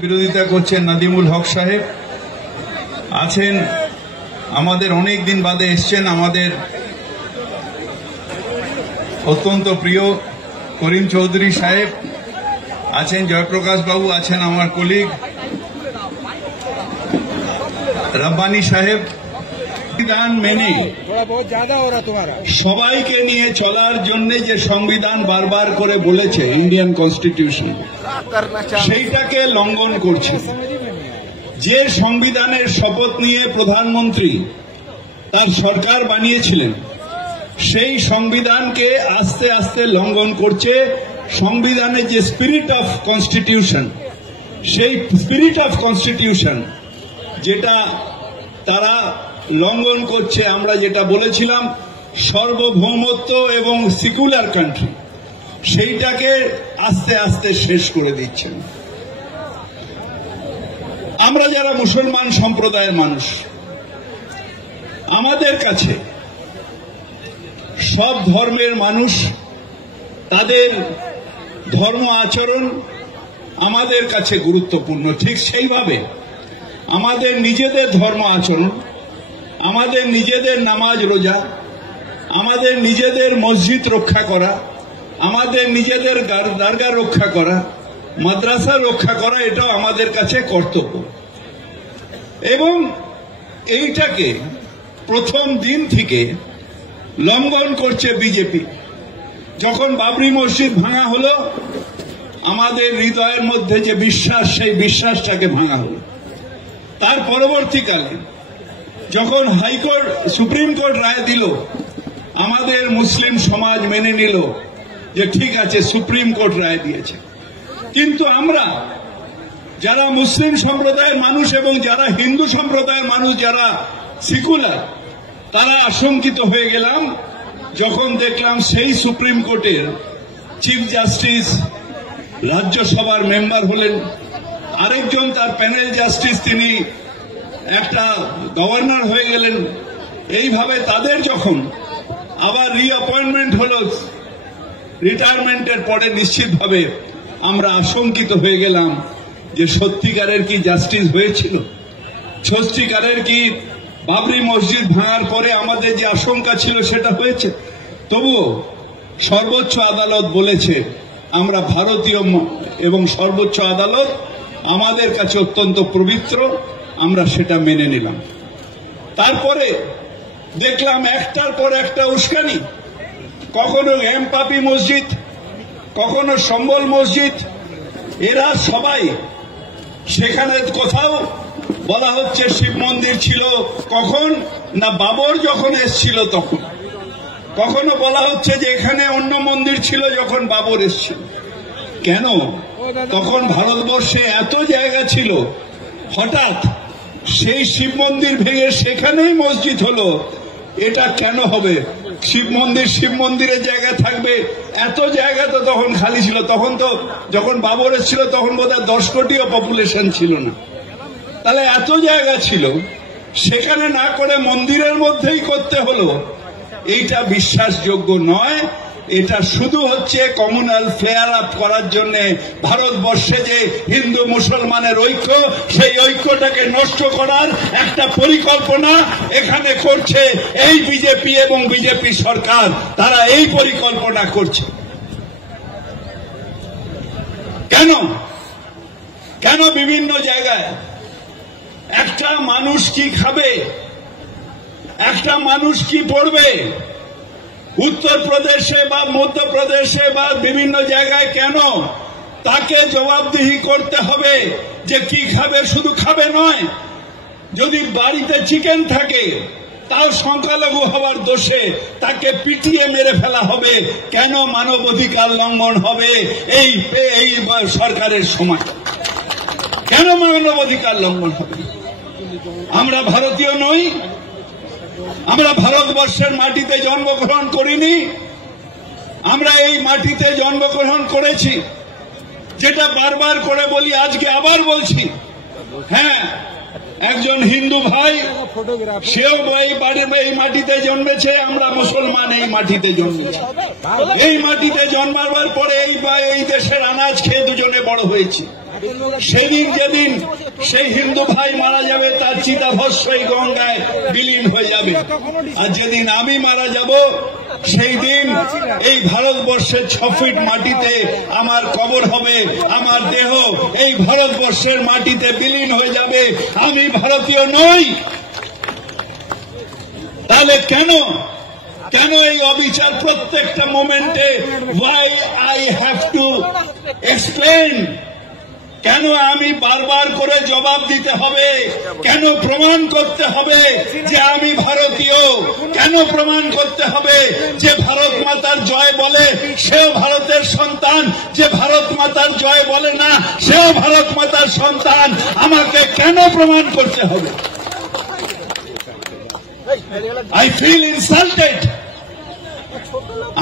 বিরোধিতা করছেন নাদিমুল হক সাহেব আছেন আমাদের অনেক দিন বাদে এসেছেন আমাদের অত্যন্ত প্রিয় করিম চৌধুরী সাহেব আছেন জয়প্রকাশ বাবু আছেন আমার কলিগ রব্বানী সাহেব সংবিধান মেনে সবাইকে নিয়ে চলার জন্য যে সংবিধান বারবার করে বলেছে ইন্ডিয়ান কনস্টিটিউশন সেইটাকে লঙ্ঘন করছে যে সংবিধানের শপথ নিয়ে প্রধানমন্ত্রী তার সরকার বানিয়েছিলেন সেই সংবিধানকে আস্তে আস্তে লঙ্ঘন করছে সংবিধানের যে স্পিরিট অফ কনস্টিটিউশন সেই স্পিরিট অফ কনস্টিটিউশন যেটা তারা লঙ্ঘন করছে আমরা যেটা বলেছিলাম সার্বভৌমত্ব এবং সেকুলার কান্ট্রি সেইটাকে আস্তে আস্তে শেষ করে দিচ্ছেন। আমরা যারা মুসলমান সম্প্রদায়ের মানুষ আমাদের কাছে সব ধর্মের মানুষ তাদের ধর্ম আচরণ আমাদের কাছে গুরুত্বপূর্ণ ঠিক সেইভাবে আমাদের নিজেদের ধর্ম আচরণ আমাদের নিজেদের নামাজ রোজা আমাদের নিজেদের মসজিদ রক্ষা করা আমাদের নিজেদের দরগা রক্ষা করা মাদ্রাসা রক্ষা করা এটাও আমাদের কাছে কর্তব্য এবং এইটাকে প্রথম দিন থেকে লঙ্ঘন করছে বিজেপি। যখন বাবরি মসজিদ ভাঙা হলো আমাদের হৃদয়ের মধ্যে যে বিশ্বাস সেই বিশ্বাসটাকে ভাঙা হলো। তার পরবর্তীকালে যখন হাইকোর্ট সুপ্রিম কোর্ট রায় দিল আমাদের মুসলিম সমাজ মেনে নিল যে ঠিক আছে সুপ্রিম কোর্ট রায় দিয়েছে, কিন্তু আমরা যারা মুসলিম সম্প্রদায়ের মানুষ এবং যারা হিন্দু সম্প্রদায়ের মানুষ যারা সেকুলার তারা আশঙ্কিত হয়ে গেলাম যখন দেখলাম সেই সুপ্রিম কোর্টের চিফ জাস্টিস রাজ্যসভার মেম্বার হলেন, আরেকজন তার প্যানেল জাস্টিস তিনি একটা গভর্নর হয়ে গেলেন। এইভাবে তাদের যখন আবার রিঅ্যাপয়েন্টমেন্ট হল রিটায়ারমেন্টের পরে নিশ্চিতভাবে আমরা আশঙ্কিত হয়ে গেলাম যে সত্যিকারের কি জাস্টিস হয়েছিল, সত্যিকারের কি বাবরি মসজিদ ভাঙার পরে আমাদের যে আশঙ্কা ছিল সেটা হয়েছে। তবুও সর্বোচ্চ আদালত বলেছে আমরা ভারতীয় এবং সর্বোচ্চ আদালত আমাদের কাছে অত্যন্ত পবিত্র, আমরা সেটা মেনে নিলাম। তারপরে দেখলাম একটার পর একটা উস্কানি, কখনো এমপাপি মসজিদ কখনো সম্বল মসজিদ, এরা সবাই সেখানে কোথাও বলা হচ্ছে শিব মন্দির ছিল কখন না বাবর যখন এসছিল তখন, কখনো বলা হচ্ছে যে এখানে অন্য মন্দির ছিল যখন বাবর এসছিল। কেন তখন ভারতবর্ষে এত জায়গা ছিল, হঠাৎ সেই শিব মন্দির ভেঙে সেখানেই মসজিদ হলো, এটা কেন হবে? শিব মন্দিরের জায়গা থাকবে, এত জায়গা তো তখন খালি ছিল, তখন তো যখন বাবর এসেছিল তখন বোধহয় 10 কোটিও পপুলেশন ছিল না, তাহলে এত জায়গা ছিল সেখানে না করে মন্দিরের মধ্যেই করতে হলো। এইটা বিশ্বাসযোগ্য নয়, এটা শুধু হচ্ছে কমিউনাল ফ্লেয়ার আপ করার জন্য ভারতবর্ষে যে হিন্দু মুসলমানের ঐক্য সেই ঐক্যটাকে নষ্ট করার একটা পরিকল্পনা এখানে করছে এই বিজেপি এবং বিজেপি সরকার, তারা এই পরিকল্পনা করছে। কেন বিভিন্ন জায়গায় একটা মানুষ কি খাবে, একটা মানুষ কি পড়বে, উত্তরপ্রদেশে বা মধ্যপ্রদেশে বা বিভিন্ন জায়গায় কেন তাকে জবাবদিহি করতে হবে যে কি খাবে? শুধু খাবে নয়, যদি বাড়িতে চিকেন থাকে তাও সংখ্যালঘু হওয়ার দোষে তাকে পিটিয়ে মেরে ফেলা হবে। কেন মানবাধিকার লঙ্ঘন হবে এই সরকারের সময়? কেন মানবাধিকার লঙ্ঘন হবে? আমরা ভারতীয় নই? আমরা ভারতবর্ষের মাটিতে জন্মগ্রহণ করিনি? আমরা এই মাটিতে জন্মগ্রহণ করেছি, যেটা বারবার করে বলি, আজকে আবার বলছি। হ্যাঁ, একজন হিন্দু ভাই সেও এই মাটিতে জন্মেছে, আমরা মুসলমান এই মাটিতে জন্মেছি। এই মাটিতে জন্মাবার পরে এই দেশের আনাজ খেয়ে দুজনে বড় হয়েছি। সেদিন যেদিন সেই হিন্দু ভাই মারা যাবে তার চিতাভস্ম এই গঙ্গায় বিলীন হয়ে যাবে। আর যেদিন আমি মারা যাব সেই দিন এই ভারতবর্ষের 6 ফিট মাটিতে আমার কবর হবে, আমার দেহ এই ভারতবর্ষের মাটিতে বিলীন হয়ে যাবে। আমি ভারতীয় নই। তাহলে কেন এই অবিচার প্রত্যেকটা মোমেন্টে? Why I have to explain? কেন আমি বারবার করে জবাব দিতে হবে? কেন প্রমাণ করতে হবে যে আমি ভারতীয়? কেন প্রমাণ করতে হবে যে ভারত মাতার জয় বলে সেও ভারতের সন্তান, যে ভারত মাতার জয় বলে না সেও ভারত মাতার সন্তান? আমাকে কেন প্রমাণ করতে হবে? I feel insulted.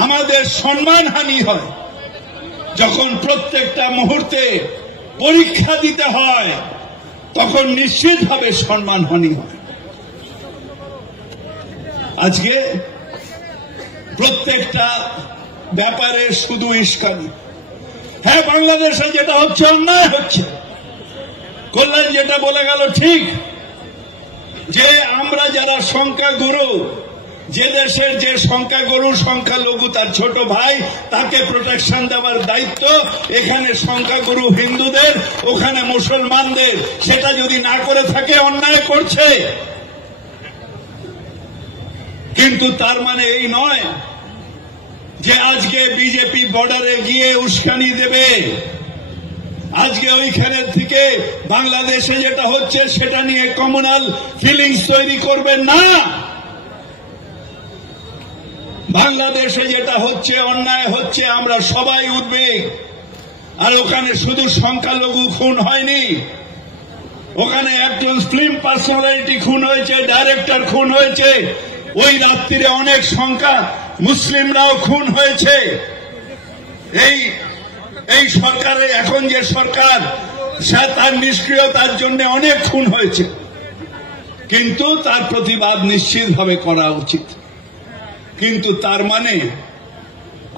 আমাদের সম্মানহানি হয় যখন প্রত্যেকটা মুহূর্তে পরীক্ষা দিতে হয়, তখন নিশ্চিতভাবে সম্মানহানি হয়। আজকে প্রত্যেকটা ব্যাপারে শুধু ইস্কানি। হ্যাঁ, বাংলাদেশে যেটা হচ্ছে অন্যায় হচ্ছে। কল্যাণ যেটা বলে গেল ঠিক, যে আমরা যারা সংখ্যাগুরু, যে দেশের যে সংখ্যাগুরু সংখ্যালঘু তার ছোট ভাই, তাকে প্রোটেকশন দেওয়ার দায়িত্ব এখানে সংখ্যাগুরু হিন্দুদের, ওখানে মুসলমানদের। সেটা যদি না করে থাকে অন্যায় করছে। কিন্তু তার মানে এই নয় যে আজকে বিজেপি বর্ডারে গিয়ে উস্কানি দেবে, আজকে ওইখানে থেকে বাংলাদেশে যেটা হচ্ছে সেটা নিয়ে কমিউনাল ফিলিংস তৈরি করবেন না। বাংলাদেশে যেটা হচ্ছে অন্যায় হচ্ছে, আমরা সবাই উদ্বেগ। আর ওখানে শুধু সংখ্যালঘু খুন হয়নি, ওখানে একজন ফিল্ম পার্সোনালিটি খুন হয়েছে, ডাইরেক্টর খুন হয়েছে, ওই রাত্রিরে অনেক সংখ্যা মুসলিমরাও খুন হয়েছে। এই সরকারে এখন যে সরকার, সে তার নিষ্ক্রিয়তার জন্য অনেক খুন হয়েছে, কিন্তু তার প্রতিবাদ নিশ্চিতভাবে করা উচিত। কিন্তু তার মানে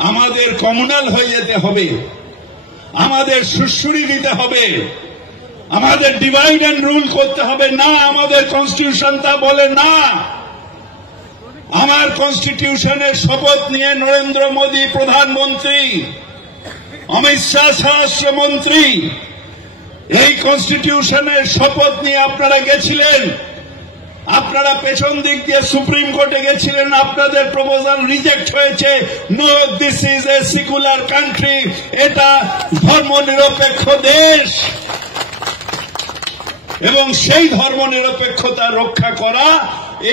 আমাদের কমিউনাল হয়ে যেতে হবে, আমাদের সুশ্রুড়ি দিতে হবে, আমাদের ডিভাইড অ্যান্ড রুল করতে হবে না। আমাদের কনস্টিটিউশন তা বলে না। আমার কনস্টিটিউশনের শপথ নিয়ে নরেন্দ্র মোদী প্রধানমন্ত্রী, অমিত শাহ স্বরাষ্ট্রমন্ত্রী, এই কনস্টিটিউশনের শপথ নিয়ে আপনারা গেছিলেন। আপনারা পেছন দিক দিয়ে সুপ্রিম কোর্টে গেছিলেন, আপনাদের প্রপোজাল রিজেক্ট হয়েছে। No, this is a secular country, এটা ধর্মনিরপেক্ষ দেশ, এবং সেই ধর্মনিরপেক্ষতা রক্ষা করা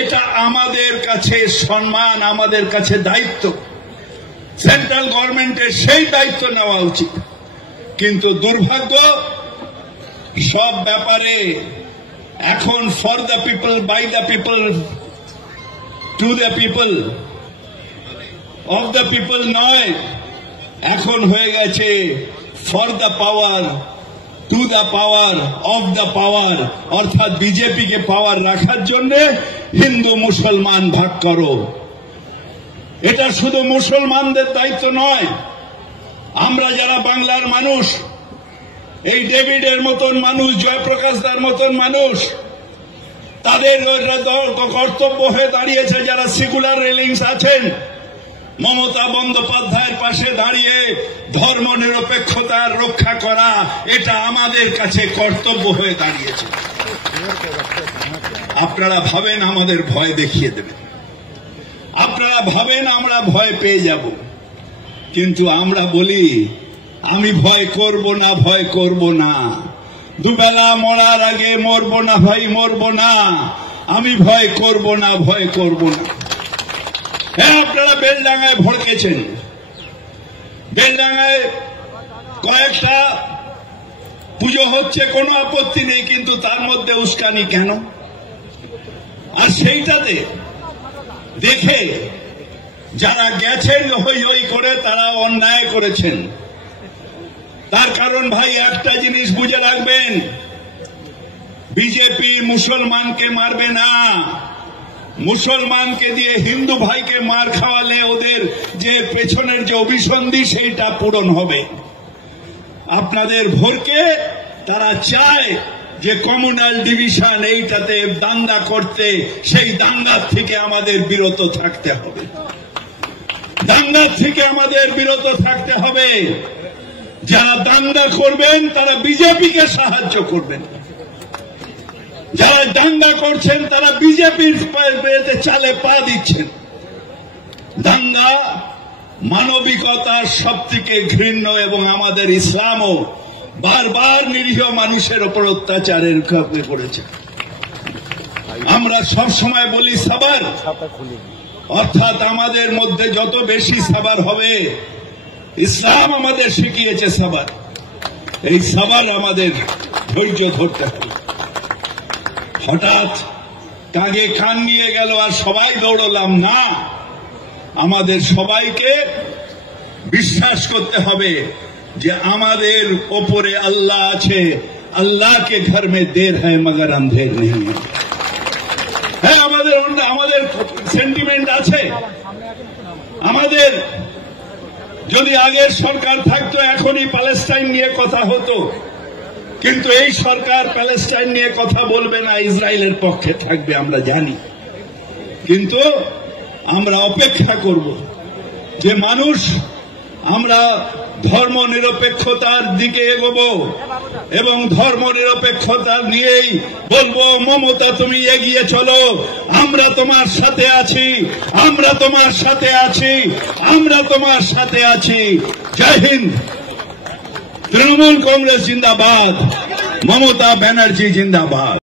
এটা আমাদের কাছে সম্মান, আমাদের কাছে দায়িত্ব। সেন্ট্রাল গভর্নমেন্টের সেই দায়িত্ব নেওয়া উচিত। কিন্তু দুর্ভাগ্য, সব ব্যাপারে এখন for the people, by the people, to the people, of the people নয়, এখন হয়ে গেছে for the power, to the power, of the power. অর্থাৎ বিজেপিকে পাওয়ার রাখার জন্য হিন্দু মুসলমান ভাগ করো। এটা শুধু মুসলমানদের দায়িত্ব নয়। আমরা যারা বাংলার মানুষ, এই ডেভিডের মতন মানুষ, জয়প্রকাশ দার মতন মানুষ, তাদের কর্তব্য হয়ে দাঁড়িয়েছে, যারা সেকুলার রেলিংস আছেন, মমতা বন্দ্যোপাধ্যায়ের পাশে দাঁড়িয়ে ধর্ম নিরপেক্ষতার রক্ষা করা, এটা আমাদের কাছে কর্তব্য হয়ে দাঁড়িয়েছে। আপনারা ভাবেন আমাদের ভয় দেখিয়ে দেবেন, আপনারা ভাবেন আমরা ভয় পেয়ে যাব, কিন্তু আমরা বলি আমি ভয় করব না, ভয় করব না। দুবেলা মরার আগে মরবো না ভাই, মরবো না। আমি ভয় করব না, ভয় করব না। হ্যাঁ, আপনারা বেলডাঙ্গায় ভড়কেছেন, বেলডাঙ্গায় কয়েকটা পুজো হচ্ছে, কোনো আপত্তি নেই, কিন্তু তার মধ্যে উস্কানি কেন? আর সেইটাতে দেখে যারা গেছেন হই হই করে, তারা অন্যায় করেছেন। তার কারণ ভাই একটা জিনিস বুঝে রাখবেন, বিজেপি মুসলমানকে মারবে না। মুসলমানকে দিয়ে হিন্দু ভাইকে মার খাওয়ালে ওদের যে পেছনের যে অভিসন্ধি সেইটা পূরণ হবে। আপনাদের ভোরকে তারা চায় যে কমিউনাল ডিভিশন এইটাতে দাঙ্গা করতে, সেই দাঙ্গার থেকে আমাদের বিরত থাকতে হবে। দাঙ্গার থেকে আমাদের বিরত থাকতে হবে। যারা দাঙ্গা করবেন তারা বিজেপিকে সাহায্য করবেন, যারা দাঙ্গা করছেন তারা বিজেপির চালে পা দিচ্ছেন। দাঙ্গা মানবিকতার সবথেকে ঘৃণ্য, এবং আমাদের ইসলামও বারবার নিরীহ মানুষের উপর অত্যাচারের কাপড়ে পড়েছে। আমরা সব সময় বলি সাবার, অর্থাৎ আমাদের মধ্যে যত বেশি সাবার হবে, ইসলাম আমাদের শিখিয়েছে সাবার, এই সাবার আমাদের ধৈর্য ধরতে হবে। হঠাৎ কাগে কান নিয়ে গেল আর সবাই দৌড়লাম না, আমাদের সবাইকে বিশ্বাস করতে হবে যে আমাদের ওপরে আল্লাহ আছে। আল্লাহ কে ঘর মে দের হ্যায় মগর আন্ধের নেই। হ্যাঁ, আমাদের সেন্টিমেন্ট আছে। আমাদের যদি আগের সরকার থাকতো এখনই প্যালেস্টাইন নিয়ে কথা হতো, কিন্তু এই সরকার প্যালেস্টাইন নিয়ে কথা বলবে না, ইসরায়েলের পক্ষে থাকবে আমরা জানি। কিন্তু আমরা অপেক্ষা করব যে মানুষ, আমরা ধর্ম নিরপেক্ষতার দিকে এগোবো এবং ধর্ম নিরপেক্ষতা নিয়েই বলবো, মমতা তুমি এগিয়ে চলো, আমরা তোমার সাথে আছি, আমরা তোমার সাথে আছি, আমরা তোমার সাথে আছি। জয় হিন্দ। তৃণমূল কংগ্রেস জিন্দাবাদ, মমতা ব্যানার্জি জিন্দাবাদ।